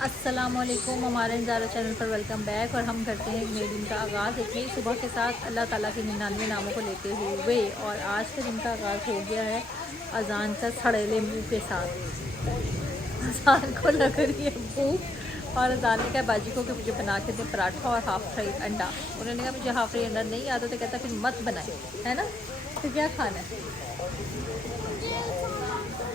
अस्सलामुअलैकुम, हमारे ज़ारा चैनल पर वेलकम बैक। और हम करते हैं नए दिन का आगाज़ एक नई सुबह के साथ अल्लाह ताला के 99 नामों को लेते हुए। और आज के दिन का आगाज़ हो गया है अजान का सड़ेले मुँह के साथ। अजान को लग रही है भूख और अजान ने कहा बाजी को कि मुझे बना के दे पराठा और हाफ़ फ्राई अंडा। उन्होंने कहा मुझे हाफ़ फ्राई अंडा नहीं आता, तो कहता फिर मत बनाए, है ना। तो क्या खाना है?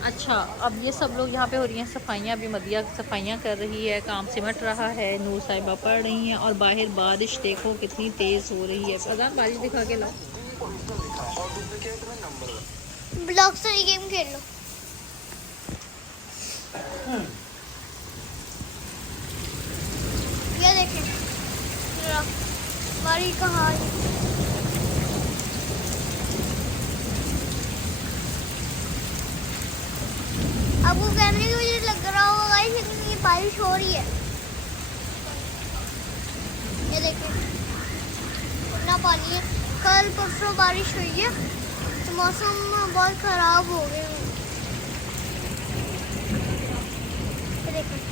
अच्छा, अब ये सब लोग यहाँ पे हो रही हैं सफाइयाँ। अभी मदिया सफाइयाँ कर रही है, काम सिमट रहा है, नूर साहिबा पढ़ रही हैं और बाहर बारिश देखो कितनी तेज़ हो रही है। अजान बारिश दिखा के लाओ। ब्लॉक से गेम खेल लो। ये देखें बारिश का हाल। आपको कैमरे की वजह से लग रहा होगा गाइस, लेकिन ये बारिश हो रही है। ये देखें कितना पानी है। कल परसों बारिश हुई है तो मौसम बहुत खराब हो गया। ये देखें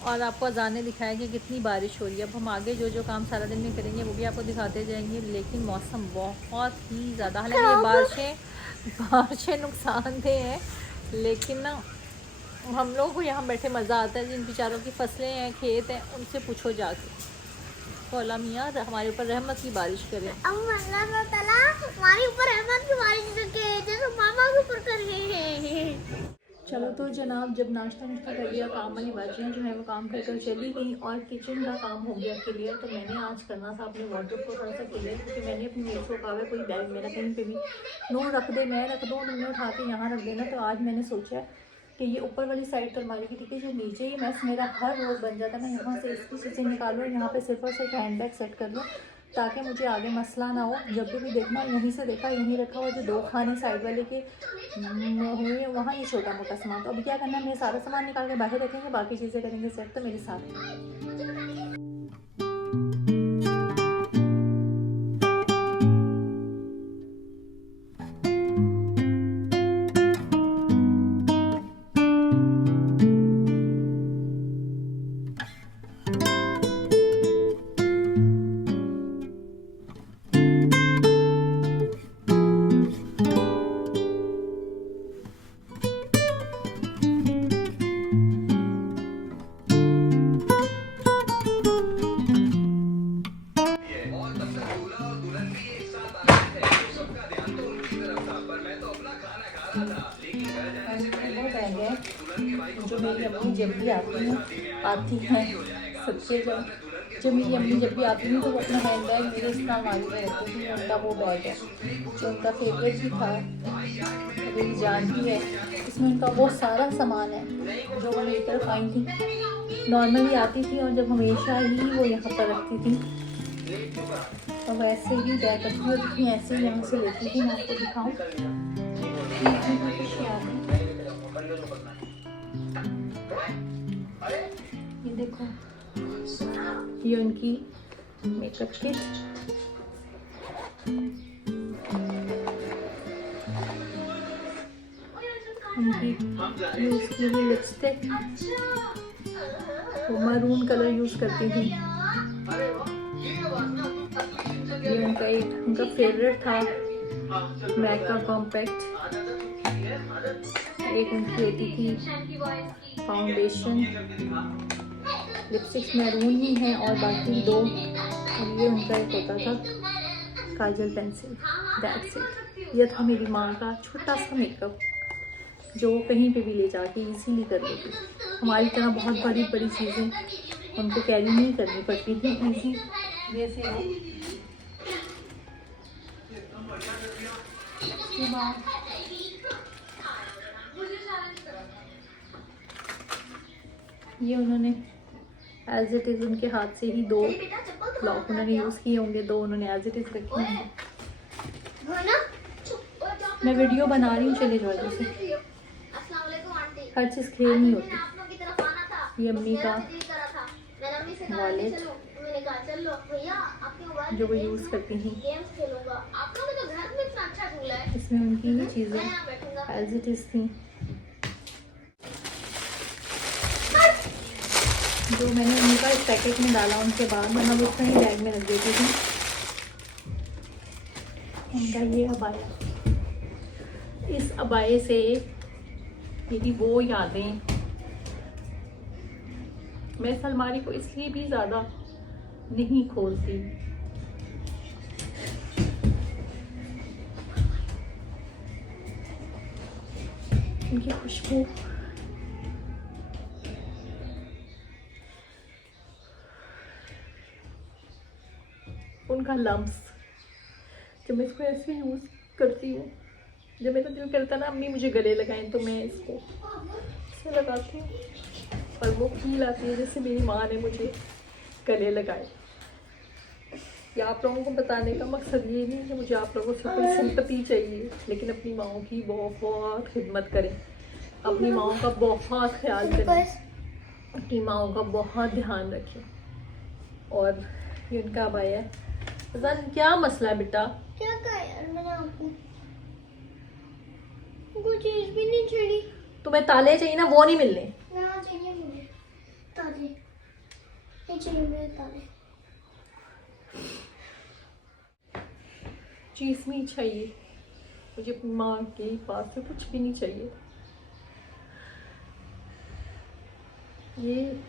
और आपको अजान ने दिखाया कि कितनी बारिश हो रही है। अब हम आगे जो जो काम सारा दिन में करेंगे वो भी आपको दिखाते जाएंगे। लेकिन मौसम बहुत ही ज़्यादा, हालांकि ये बारिशें नुकसानदेह हैं, लेकिन ना हम लोग को यहाँ बैठे मज़ा आता है। जिन बेचारों की फसलें हैं, खेत हैं, उनसे पूछो जाके। तो अल्लाह मियाँ हमारे ऊपर रहमत की बारिश करे। अल्लाह ताला हमारे ऊपर रहमत की बारिश करके जैसे मामा के ऊपर कर रहे हैं। चलो तो जनाब, जब नाश्ता कर लिया, काम वाली बाजियाँ जो है वो काम कर कर चली गई और किचन का काम हो गया क्लियर। तो मैंने आज करना था अपने वार्डरोब को थोड़ा सा क्लियर, क्योंकि मैंने अपनी मेज को कहा है कोई बैग मेरा कहीं पे भी नूर रख दे, मैं रख दूँ, तुमने उठा के यहाँ रख देना। तो आज मैंने सोचा कि ये ऊपर वाली साइड तो अलमारी की ठीक है, जो नीचे ही मैस मेरा हर रोज़ बन जाता है, मैं यहाँ से इसकी चीज़ें निकालूँ, यहाँ पे सिर्फ और सिर्फ हैंड बैग सेट कर लूँ, ताकि मुझे आगे मसला ना हो। जब भी देखना यहीं से देखा, यहीं रखा हुआ, जो दो खाने साइड वाले के हुए वहाँ ये छोटा मोटा सामान। तो अभी क्या करना है, मैं सारा सामान निकाल के बाहर रखेंगे, बाकी चीज़ें करेंगे सेट। तो मेरे साथ जो मेरी अम्मी जब भी आती हैं सबसे जब मेरी अम्मी जब भी आती हैं तो वो अपना हैंड बैग मेरे इस अलमारी में रखती थी। उनका वो बैग है जो उनका फेवरेट भी था, मेरी जान भी है। इसमें उनका वो सारा सामान है जो वो मेरी तरफ आई थी, नॉर्मली आती थी और जब हमेशा ही वो यहाँ पर रखती थी। तो वैसे ही बैग रखती होती थी, ऐसे ही यहाँ से लेती थी। मैं आपको दिखाऊँ, ये देखो, ये उनकी मेकअप किट, उनकी यूज़ की हुई लिपस्टिक, वो मरून कलर यूज़ करती थी। ये उनका फेवरेट था मैक का कॉम्पैक्ट। एक उनकी होती थी फाउंडेशन, लिपस्टिक्स मैरून ही हैं और बाकी दो। और ये उनका एक होता था काजल पेंसिल, दैट्स इट। यह था मेरी माँ का छोटा सा मेकअप जो वो कहीं पे भी ले जाके इजीली कर लेती। हमारी तरह बहुत बड़ी बड़ी चीज़ें उनको कैरी नहीं करनी पड़ती थी इजी जैसे वो। ये उन्होंने एज इट इज़ उनके हाथ से ही दो ब्लॉक उन्होंने यूज़ किए होंगे, दो उन्होंने एज इट इज़ रखे हैं। मैं वीडियो बना रही हूँ, चले जाओ जैसे हर चीज़ खेल नहीं होती। ये अम्मी का वॉलेट जो वो यूज़ करती थी, इसमें उनकी ही चीज़ें एज इट इज़ थी जो मैंने उनका इस पैकेट में डाला उनके बाद वरना वो उसका ही बैग में रख देती थी। उनका ये अबाया, इस अबाये से मेरी वो यादें, मैं इस अलमारी को इसलिए भी ज़्यादा नहीं खोलती, उनकी खुशबू, उनका लम्स, जब मैं इसको ऐसे यूज़ करती हूँ, जब मेरा दिल करता है ना अम्मी मुझे गले लगाएं तो मैं इसको ऐसे लगाती हूँ और वो फील आती है जैसे मेरी माँ ने मुझे गले लगाए। या आप लोगों को बताने का मकसद ये नहीं कि मुझे आप लोगों से कोई सिंपैथी चाहिए, लेकिन अपनी माँओं की बहुत खिदमत करें, अपनी माँओं का बहुत ख्याल करें, अपनी माँओं का बहुत ध्यान रखें। और ये उनका अबाया है। अज़ान क्या मसला है बेटा? क्या कहा यार मैंने आपको? कोई चीज भी नहीं चढ़ी। तुम्हें ताले चाहिए ना, वो नहीं मिलने। ना चाहिए मुझे ताले, नहीं चाहिए मुझे ताले। चीज़ नहीं चाहिए मुझे, अपनी माँ के पास से कुछ भी नहीं चाहिए। ये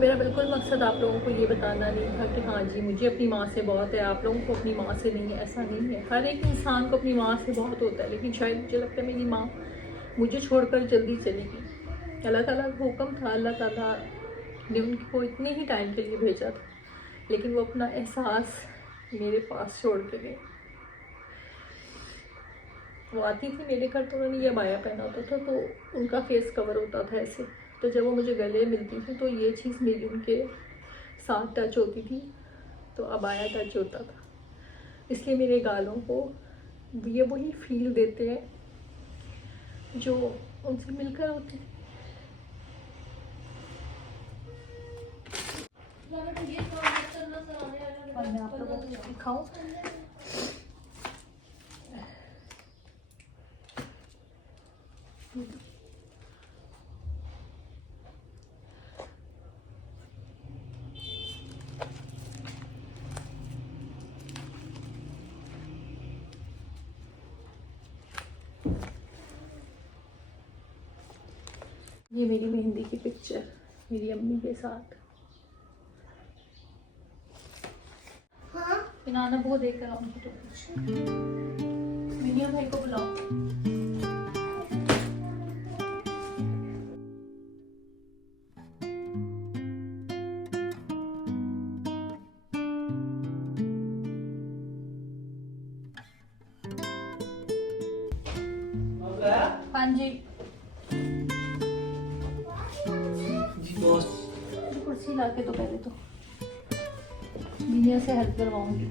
मेरा बिल्कुल मकसद आप लोगों को ये बताना नहीं था कि हाँ जी मुझे अपनी माँ से बहुत है, आप लोगों को अपनी माँ से नहीं है, ऐसा नहीं है। हर एक इंसान को अपनी माँ से बहुत होता है, लेकिन शायद मुझे लगता है मेरी माँ मुझे छोड़कर जल्दी चली गई। अल्लाह ताला का हुक्म था, अल्लाह ताला ने उनको इतने ही टाइम के लिए भेजा था, लेकिन वो अपना एहसास मेरे पास छोड़ के गए। वो आती थी मेरे घर तो उन्होंने ये अबाया पहना होता था, तो उनका फेस कवर होता था ऐसे, तो जब वो मुझे गले मिलती थी तो ये चीज़ मेरी उनके साथ टच होती थी, तो अबाया टच होता था। इसलिए मेरे गालों को ये वही फील देते हैं जो उनसे मिलकर होते हैं। और मैं आप लोगों को दिखाऊं, ये मेरी मेहंदी की पिक्चर मेरी अम्मी के साथ। हाँ नाना वो देख कर आऊँगी तो कुछ मिनिया भाई को बुलाओ। हाँ जी बॉस। मुझे कुर्सी ला के तो पहले तो मिनिया से हेल्प करवाऊंगी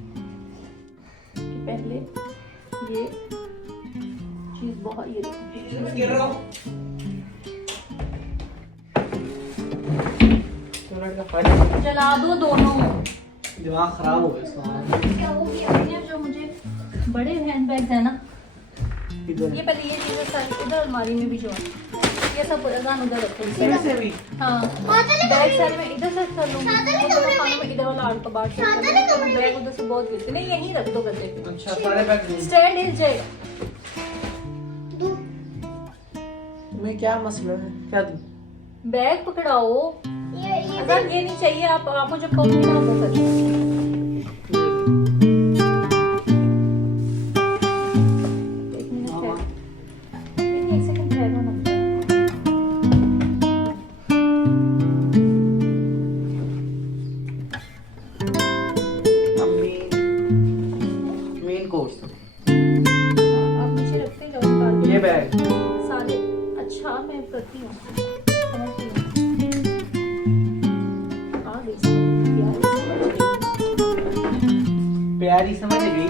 कि पहले ये चीज़ बहुत ये जला दो दोनों। दिमाग खराब हो गया इसका। क्या हो गया? जो मुझे बड़े हैंड बैग्स है ना, इधर ये पहले ये चीज़ें सारी इधर अलमारी में भी जो है ये सब अजान उधर रखो। ऐसे भी हाँ बैग सारे मैं इधर से कर लूँगी, खाने में इधर वाला आड़ कबाड़ से कर लूँगी, बैग उधर से बहुत गिरते नहीं, यहीं रख दो गद्दे पे। अच्छा सारे बैग दूं। स्टैंड हिल जाएगा। मैं क्या मसला है, क्या दूं? बैग पकड़ाओ। ये अगर ये नहीं चाहिए आपको जब कहोगे ना वो करिए। एक मिनट ठहरो, एक सेकंड ठहरो ना। अब मेन कोर्स आप नीचे रखते जाओ ये बैग। सारे। अच्छा मैं करती हूँ, समझती हूँ। आ गई प्यारी समझ गई।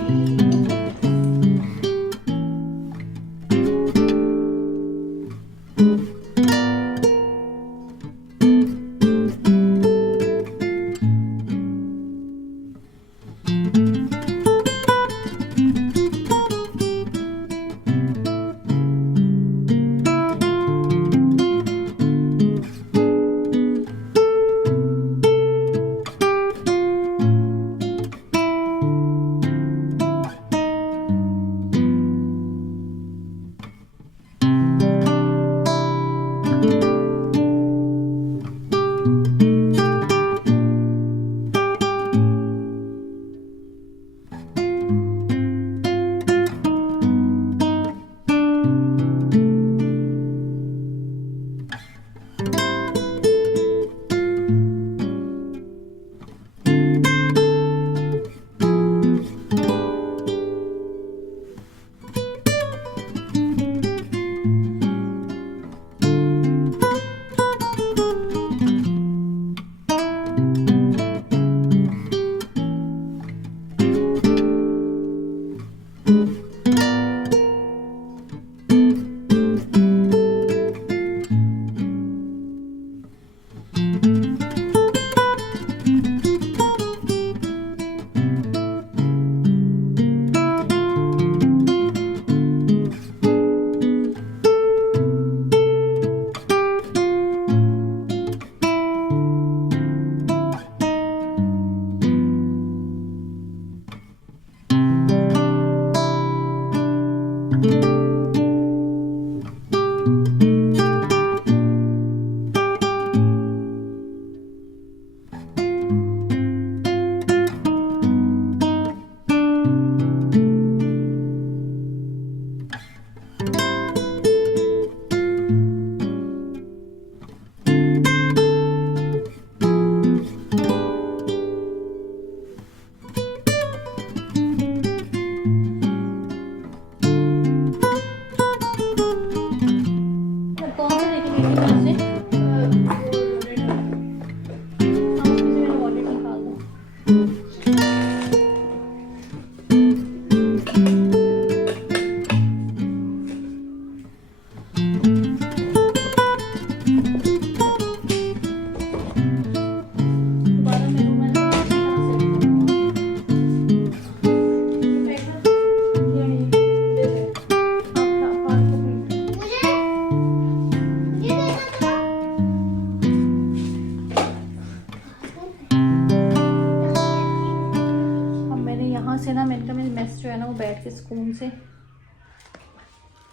मेस जो है ना वो बैठ के सुकून से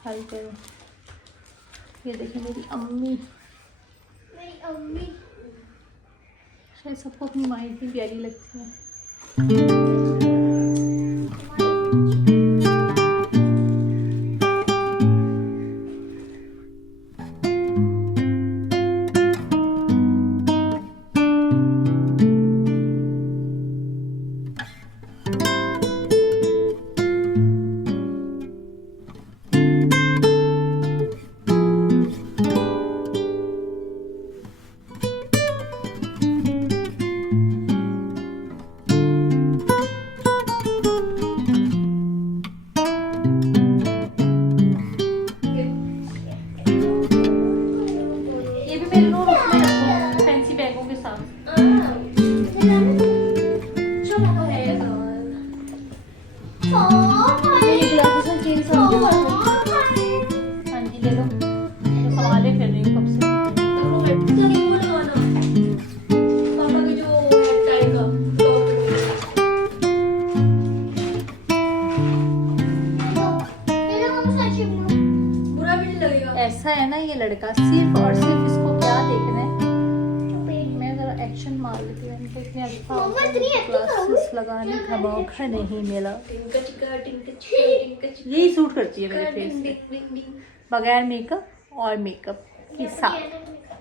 हल करूँ। ये देखिए मेरी अम्मी, शायद सबको अपनी माँ इतनी प्यारी लगती है। ऐसा है ना ये लड़का, सिर्फ और सिर्फ इसको क्या देखना है। मैं जरा एक्शन मार लेती हूँ। इनको इतने क्लासेस लगाने का मौका नहीं मिला। यही सूट करती है मेरे फेस पे, बगैर मेकअप और मेकअप के साथ।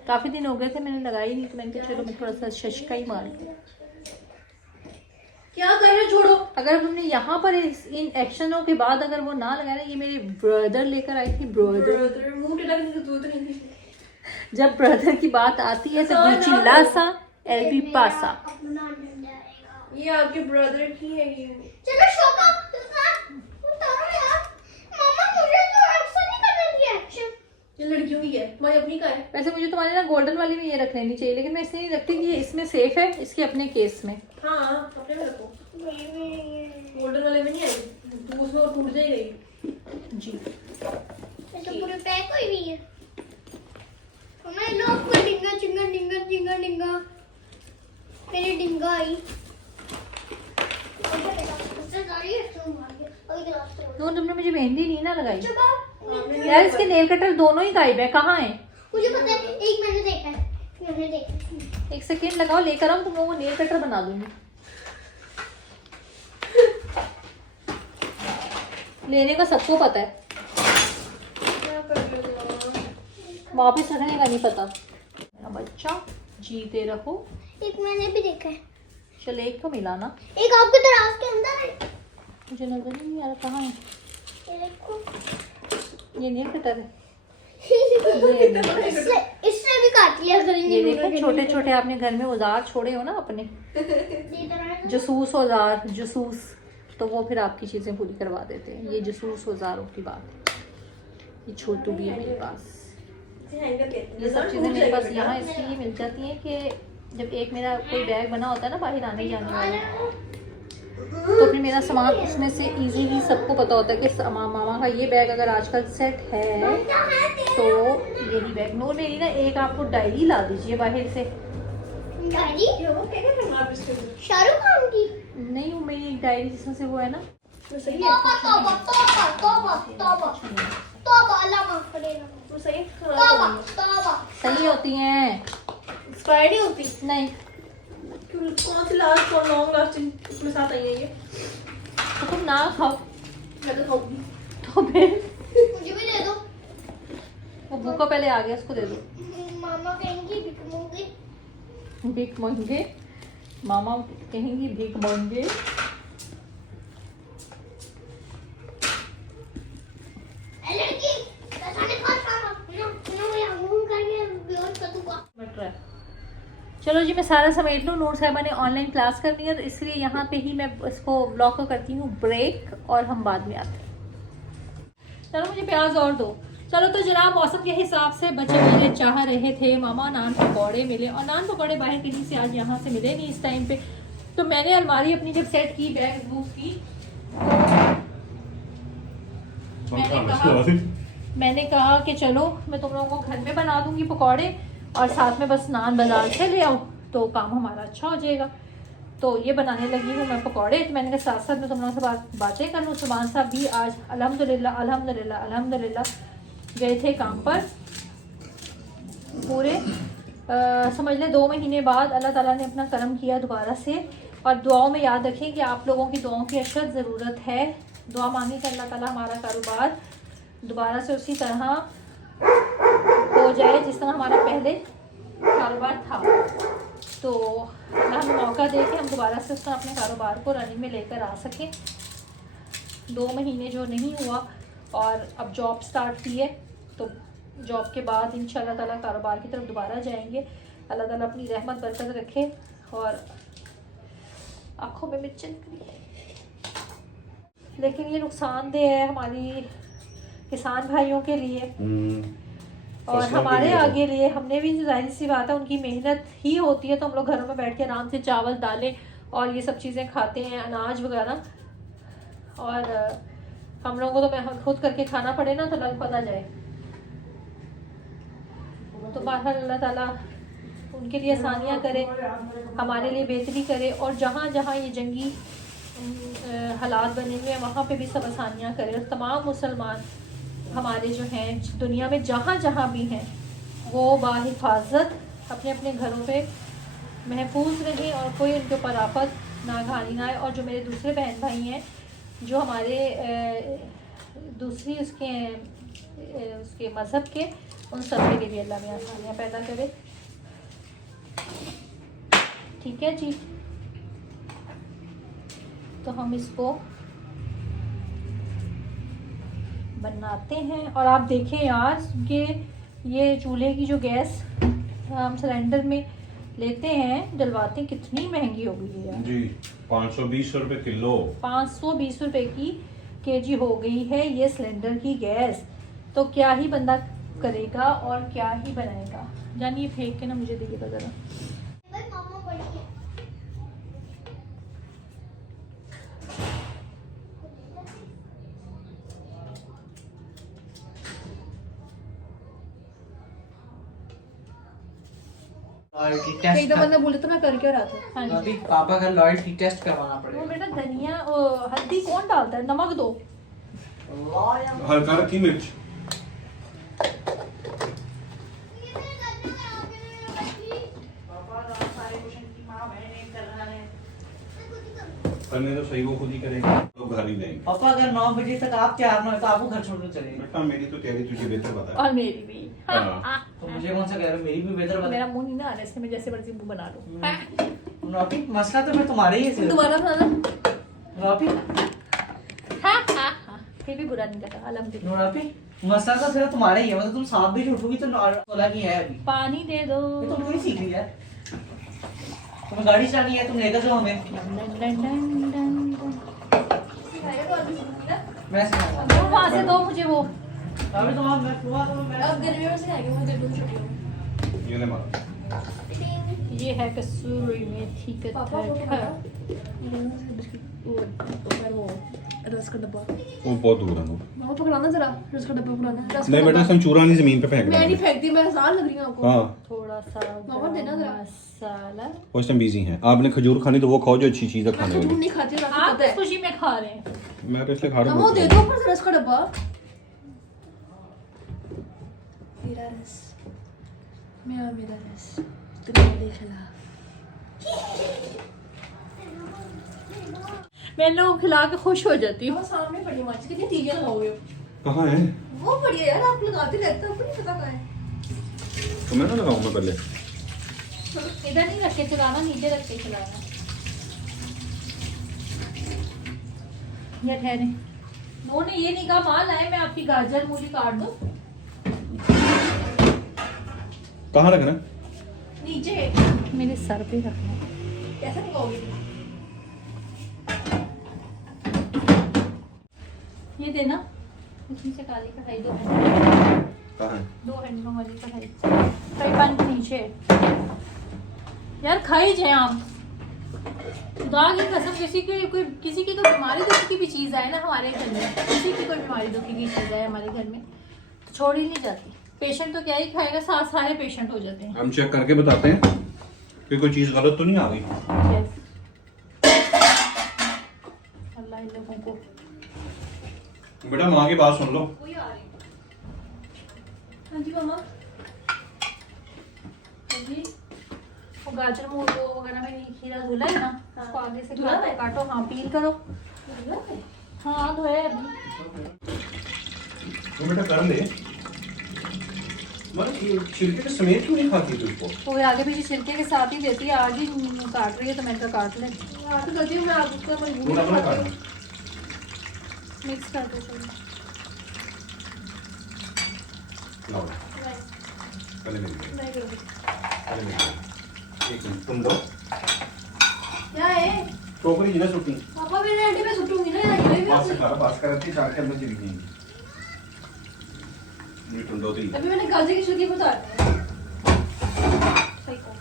काफी दिन हो गए थे मैंने लगाई नहीं, तो मैंने कहा चलो मैं थोड़ा सा शशका ही मार लूँ। क्या कर रहे, छोड़ो। अगर हमने यहाँ पर इन एक्शनों के बाद अगर वो ना लगाया ना, ये मेरे ब्रदर लेकर आई थी। ब्रदर मुंह टेढ़ा करने की जरूरत नहीं थी। जब ब्रदर की बात आती है तो गुचिलासा एलबी पासा। ये आपके ब्रदर की है ये। चलो शोका उतारो यार। मम्मा मुझे तो ऐसा नहीं करना दिया एक्शन। ये लड़कियों की है, तुम्हारी अपनी का है। वैसे मुझे तुम्हारे ना गोल्डन वाली में ये रख लेनी चाहिए, लेकिन मैं इसलिए नहीं रखती कि ये इसमें सेफ है, इसके अपने केस में। हाँ अपने में रखो, गोल्डन वाले में नहीं आएगी, तो उसमें और टूट जाएगी। जी तो पूरे पैक हुई हुई है। हमें लोग को डिंगा चिंगा डिंगा चिंगा डिंगा मेरी डिंगा आई। तो तुमने मुझे मेहंदी नहीं ना लगाई यार। इसके नेल कटर दोनों ही गायब है, कहाँ है? मुझे पता है, एक मैंने देखा है, मैंने देखा। एक सेकेंड लगाओ, लेकर आओ, तुम लोगों को नेल कटर बना दूंगी। लेने का सबको पता है, वापिस रखने का नहीं पता। मेरा बच्चा जीते रहो। एक मैंने भी देखा है। चल एक तो मिला ना, एक आपके दराज के अंदर है। मुझे नजर ही नहीं आ रहा कहाँ है। ये देखो, ये नेल कटर है। इससे भी काट लिया करेंगे। ये देखो छोटे छोटे आपने घर में औजार छोड़े हो ना अपने, जसूस औजार, जसूस, तो वो फिर आपकी चीजें पूरी करवा देते हैं। ये जसूस औजारों की बात है। ये छोटू भी है मेरे पास। ये सब चीजें मेरे पास यहाँ इसलिए मिल जाती हैं कि जब एक मेरा कोई बैग बना होता है ना बाहर आने जाने वाला, तो फिर मेरा सामान उसमें से इजीली सबको पता होता है कि मामा का ये बैग अगर आजकल सेट है तो यही बैग। नूर मेरी ना एक आपको डायरी ला दीजिए बाहर से। डायरी? शाहरुख खान की? नहीं, वो मेरी एक डायरी जिसमें से वो है ना। तो सही है, तौबा तौबा तौबा तौबा तौबा तौबा, अल्लाह माफ करेगा। तो सही है, तौबा तौबा। सही होती हैं, एक्सपायर्ड नहीं होती। नहीं कौन सी लास्ट और लॉन्ग लास्टिंग इसमें साथ आई है ये? तो तुम ना खाओ मैं तो खाऊंगी। तो फिर मुझे भी दे दो। वो भूखा पहले आ गया, उसको दे दो। मामा कहेंगी भिख मांगे। भीख मांगे, मामा कहेंगी भीख मांगे। लड़की बताने का सामा ना मैं घूम करके बेहोश कर दूंगा। बट रहा है। चलो जी, मैं सारा समेट लूँ। नूर साहिबा ने ऑनलाइन क्लास करनी है, तो इसलिए यहाँ पे ही मैं इसको ब्लॉक करती हूँ ब्रेक, और हम बाद में आते हैं। चलो मुझे प्याज और दो। चलो तो जनाब, मौसम के हिसाब से बच्चे मेरे चाह रहे थे मामा नान पकौड़े मिले, और नान पकौड़े बाहर कहीं से आज यहाँ से मिले नहीं इस टाइम पे। तो मैंने अलमारी अपनी जब सेट की, बैग मूव की, मैंने कहा कि चलो मैं तुम लोगों को घर में बना दूंगी पकौड़े, और साथ में बस नान बाजार से ले आओ तो काम हमारा अच्छा हो जाएगा। तो ये बनाने लगी हूँ मैं पकौड़े। तो मैंने कहा साथ साथ में तुम लोगों से बातें कर लूँ। सुभान साहब भी आज अल्हम्दुलिल्लाह अल्हम्दुलिल्लाह अल्हम्दुलिल्लाह गए थे काम पर। पूरे समझ लें 2 महीने बाद अल्लाह ताला ने अपना करम किया दोबारा से। और दुआओं में याद रखें कि आप लोगों की दुआओं की अशद ज़रूरत है। दुआ मांगी कि अल्लाह ताला हमारा कारोबार दोबारा से उसी तरह हो जाए जिस तरह हमारा पहले कारोबार था। तो अल्लाह हमें मौका दे कि हम दोबारा से उस तरह अपने कारोबार को रनिंग में लेकर आ सकें। 2 महीने जो नहीं हुआ और अब जॉब स्टार्ट की है, तो जॉब के बाद इंशाल्लाह ताला कारोबार की तरफ दोबारा जाएंगे। अल्लाह ताला अपनी रहमत बरकत रखे। और आँखों में मिर्च निकली, लेकिन ये नुकसानदेह है हमारी किसान भाइयों के लिए और हमारे आगे लिए। हमने भी जाहिर सी बात है उनकी मेहनत ही होती है, तो हम लोग घरों में बैठ के आराम से चावल दालें और ये सब चीज़ें खाते हैं, अनाज वगैरह। और हम लोगों को तो खुद करके खाना पड़े ना, तो लग पता जाए। तो बहरहाल अल्लाह ताला उनके लिए आसानियाँ करे, हमारे लिए बेहतरी करे। और जहाँ जहाँ ये जंगी हालात बने हुए हैं वहाँ पे भी सब आसानियाँ करे। और तमाम मुसलमान हमारे जो हैं दुनिया में जहाँ जहाँ भी हैं वो बाहिफाजत अपने अपने घरों पे महफूज रहें और कोई उनके ऊपर आफत नागहानी ना आए। और जो मेरे दूसरे बहन भाई हैं जो हमारे दूसरी उसके मज़हब के, उन सब के लिए अल्लाह में आसानियाँ पैदा करे। ठीक है जी, तो हम इसको बनाते हैं। और आप देखें यार कि ये चूल्हे की जो गैस हम सिलेंडर में लेते हैं डलवाते हैं, कितनी महंगी हो गई है यार जी। 520 रुपए किलो, 520 रुपए की केजी हो गई है ये सिलेंडर की गैस। तो क्या ही बंदा करेगा और क्या ही बनाएगा। जानिए फेंक के ना मुझे देखिएगा ज़रा। मामा बड़ी है। लॉयल्टी एक टेस्ट दो बंदा बोले तो मैं कर क्या रहा था। हाँ जी। अभी पापा का लॉयल्टी टेस्ट करवाना वो पड़ेगा। बेटा धनिया हल्दी कौन डालता है, नमक दो। हल्का रखी मिर्च। करने तो सही, वो खुद ही करेगा, तो घर ही नहीं। पापा अगर 9 बजे तक आप तैयार ना हो तो आपको घर छोड़कर चलेंगे। बेटा मेरी तो तैयारी तुझे बेहतर पता है। और मेरी भी। हाँ। तो मुझे कौन सा कह रहे हो, मेरी भी बेहतर बता। मेरा मुंह नहीं ना आ रहा है, इसलिए मैं जैसे मर्जी मुंह बना लूं। नौपी मसला तो मैं तुम्हारे ही है सिर्फ। दोबारा बनाना। नौपी फिर भी बुरा नहीं लगा अल्हम्दुलिल्लाह। नौपी मसला तो सिर्फ तुम्हारे ही है, मतलब तुम 7 बजे उठोगी तो 16 की है अभी। पानी दे दो। ये तो तुम ही सीख लिया। तुम्हें गाड़ी चलानी है, तुम लेकर जाओ हमें। मैं सिखाऊंगा। वहाँ से दो मुझे वो। अभी तुम मैं गर्मियों से आएंगे, मुझे गर्मियों छुट्टियों में। ये ले मार। ये है कसूरी मेथी का तड़का। वो रस का डब्बा। वो बहुत दूर है वो। मामा पकड़ाना जरा, रस का डब्बा पकड़ाना। रस का नहीं बेटा, डब्बा। हम चूरा नहीं जमीन पे फेंक मैं नहीं रहे। फेंकती, मैं आसान लग रही हूँ आपको। हाँ, थोड़ा सा मामा देना जरा। मसाला। वो इस टाइम बिजी हैं। आपने खजूर खानी तो वो खाओ जो अच्छी चीज है खाने तुम वाली। नहीं खाते हो, आप पता किस है। खुशी में खा रहे हैं? मैं तो इसलिए खा रहा मामा हूँ। दे दो ऊपर से रस का डब्बा। मेरा रस, मेरा रस तुम्हारे खिलाफ। मैं इन लोगों को खिला के खुश हो जाती हूँ। वो सामने पड़ी मर्ची, कितनी चीजें लगाओगे? कहाँ है? वो पड़ी है यार, आप लगाते रहते हो, आपको नहीं पता कहाँ है। तो मैं ना लगाऊं मैं पहले। इधर नहीं रख के चलाना, नीचे रख के चलाना। ये ठहरे, उन्होंने ये नहीं कहा माल आए मैं आपकी गाजर मूली काट दूं। कहाँ रखना? नीचे मेरे सर पे रखना। कैसे लगाओगे? ये देना, इसमें से काली कढ़ाई दो। कहाँ है? 2 हैंडलों वाली कढ़ाई, कई पान के नीचे। यार खाई जाए आप, खुदा की कसम। किसी की कोई बीमारी दुखी की भी चीज़ आए ना हमारे घर में, किसी की कोई बीमारी दुखी की चीज़ आए हमारे घर में तो छोड़ ही नहीं जाती। पेशेंट तो क्या ही खाएगा, सारे पेशेंट हो जाते हैं। हम चेक करके बताते हैं कि कोई चीज गलत तो नहीं आ गई। इन लोगों को। बेटा माँ की बात सुन लो। कोई आ रही। हाँ जी मामा। हाँ जी। वो गाजर मूलो वगैरह में खीरा धुला है ना, हाँ। उसको आगे से धुला है? काटो। हाँ पील करो। हाँ धोया है अभी। वो बेटा कर ले। मतलब ये छिलके के समेत क्यों नहीं खाती तू इसको? तो ये आगे पीछे छिलके के साथ ही देती है, आज ही काट रही है तो मैंने कहा काट ले। हाँ तो गलती में आप उसका मजबूरी पूरा पूरा करते काटना। हो। मिक्स कर दो चलो। लाओ नहीं पहले मेरी बात, नहीं करोगे। पहले मेरी बात। एक मिनट तुम लो। क्या है टोकरी जिना सुट्टी। पापा मेरे आंटी में सुटूंगी ना यार, ये भी पास से अपनी- खाना पास करती चार के अंदर चली गई। ये टुंडो थी। अभी मैंने गाजर की छिलकी को उतार दिया। सही को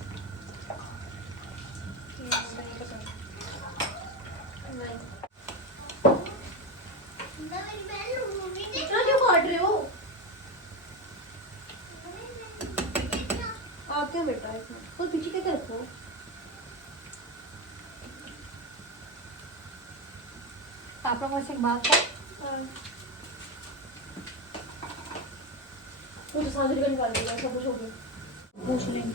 नहीं मेरी बहन मम्मी ने इतना क्यों काट रहे हो? आप क्या बेटा इसमें खुद पीछे कैसे रखो? आप लोगों से एक बात कर, वो तो सांझे का निकाल दिया, सब कुछ हो गया। पूछ लेंगे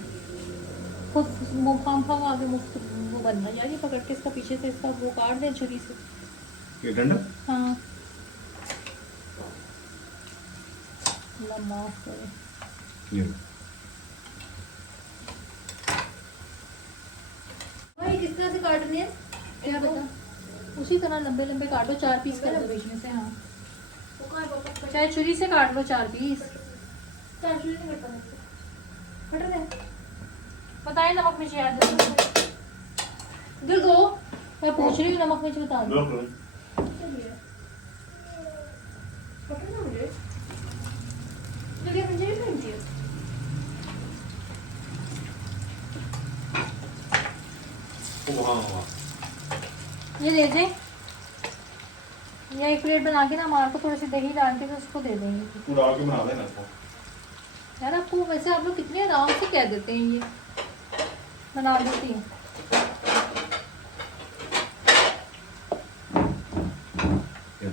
खुद। वो फाम आगे मुफ्त वो बनना यार, ये पकड़ के इसका पीछे से इसका वो काट दे छुरी से। ये डंडा? हाँ अल्लाह माफ करे। ये भाई किस तरह से काटनी है? क्या पता, उसी तरह लंबे लंबे काटो, 4 पीस कर दो बीच में से। हाँ वो कहाँ है पापा? चाहे छुरी से काट लो 4 पीस। चार चूड़ी नहीं करता मुझसे। कट रहे हैं। बताए नमक मिर्ची याद है? इधर दो। मैं पूछ रही हूँ, नमक मिर्ची बता दो। लो। चलिए। कट ना मुझे। चलिए मुझे भी पहनती है। वहाँ वहाँ। ये ले जाए, या एक प्लेट बना के ना मार को थोड़ी सी दही डाल के तो उसको दे देंगे। तू डाल के बना देना इसको। यार आपको वैसे आप लोग कितने आराम से कह देते हैं, ये बना देती हैं। ये।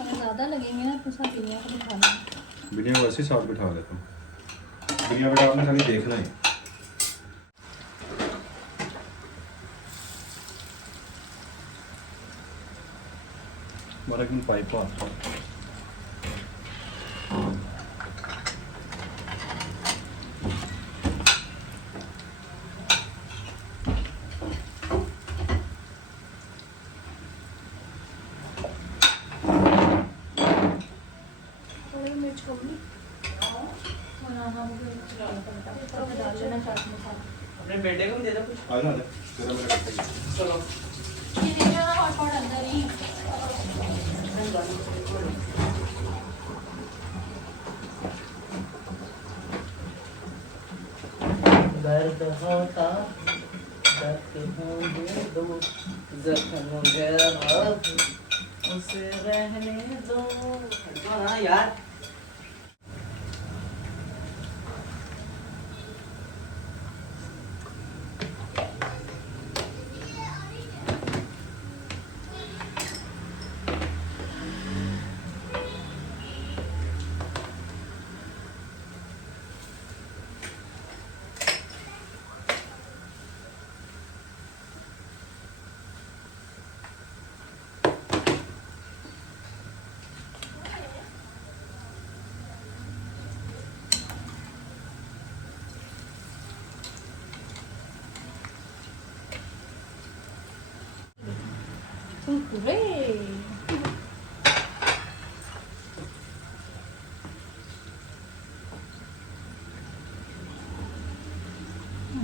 अगर ज़्यादा लगेंगे ना तो सब बिरयानी को बिठा लेंगे। बिरिया वैसे ही साथ बिठा देता हूँ। बिरिया बेटा आपने खाली देखना है। हमारा एकदम पाइप आता है। थोड़ी मिर्च कम नहीं। बनाना मुझे डाल लेना चाट मसाला। अपने बेटे को भी दे दो कुछ। आ जा तेरा मेरा कट्टा ही। चलो ये देखिए ना हॉटपॉट अंदर ही। दर्द होता दर्द होने दो जख्म गहरा उसे रहने दो। जो ना यार कुरकुरे।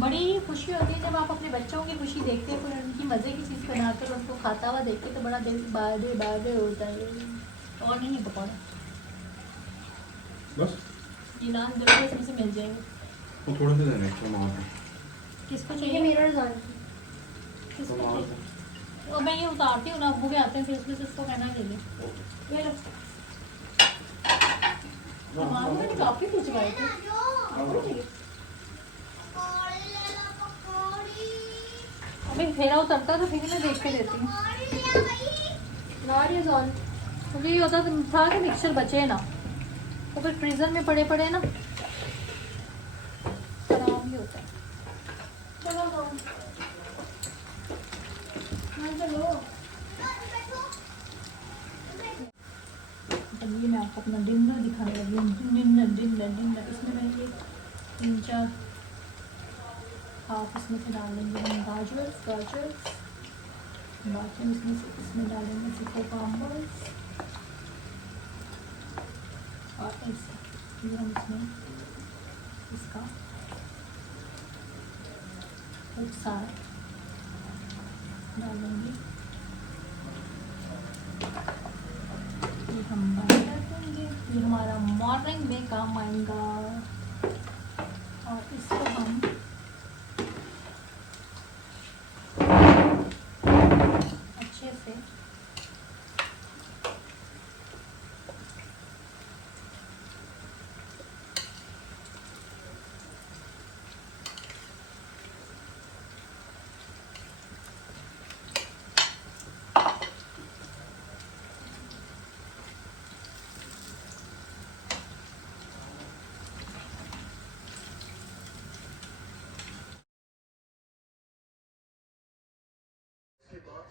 बड़ी ही खुशी होती है जब आप अपने बच्चों की खुशी देखते हैं, कोई उनकी मज़े की चीज़ बनाकर उसको खाता हुआ देख के तो बड़ा दिल बादे बादे होता है। और नहीं पकौड़ा बस ये नान दरअसल इसमें से मिल जाएंगे। वो थोड़े से देने एक्स्ट्रा मार के। किसको ये चाहिए? मेरा डिजाइन है। किसको तो मार चाहिए? और मैं ये उतारती हूँ ना, अब्बू के आते हैं फिर उसमें से उसको कहना ले ले। ये लो। सामान मैंने काफ़ी कुछ लाए थे। अभी फेरा उतरता तो फिर मैं देख के देती हूँ, क्योंकि ये होता था कि मिक्सचर बचे ना, तो फिर फ्रीज़र में पड़े पड़े ना खराब ही होता है। चलिए मैं आपको अपना डिनर दिखाने लगी हूँ। डिनर इसमें मैंने ये 3-4 हाफ इसमें से डाल देंगे हम गाजर, बाकी इसमें डालेंगे cucumbers और ऐसे फिर हम इसमें इसका खूब सारा डालेंगे। ये हम बंद कर देंगे, ये हमारा मॉर्निंग में काम आएगा। और इसको हम अच्छे से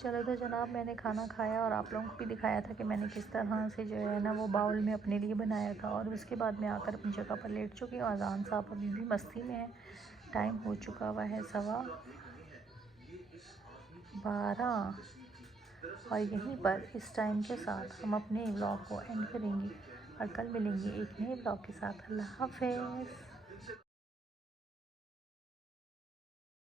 चलो तो जनाब, मैंने खाना खाया और आप लोगों को भी दिखाया था कि मैंने किस तरह से जो है ना वो बाउल में अपने लिए बनाया था। और उसके बाद मैं आकर अपनी जगह पर लेट चुकी हूँ। अज़ान साहब अभी भी मस्ती में है, टाइम हो चुका हुआ है 12:15 और यहीं पर इस टाइम के साथ हम अपने व्लॉग को एंड करेंगे और कल मिलेंगे एक नए व्लॉग के साथ। अल्लाह हाफ़िज़।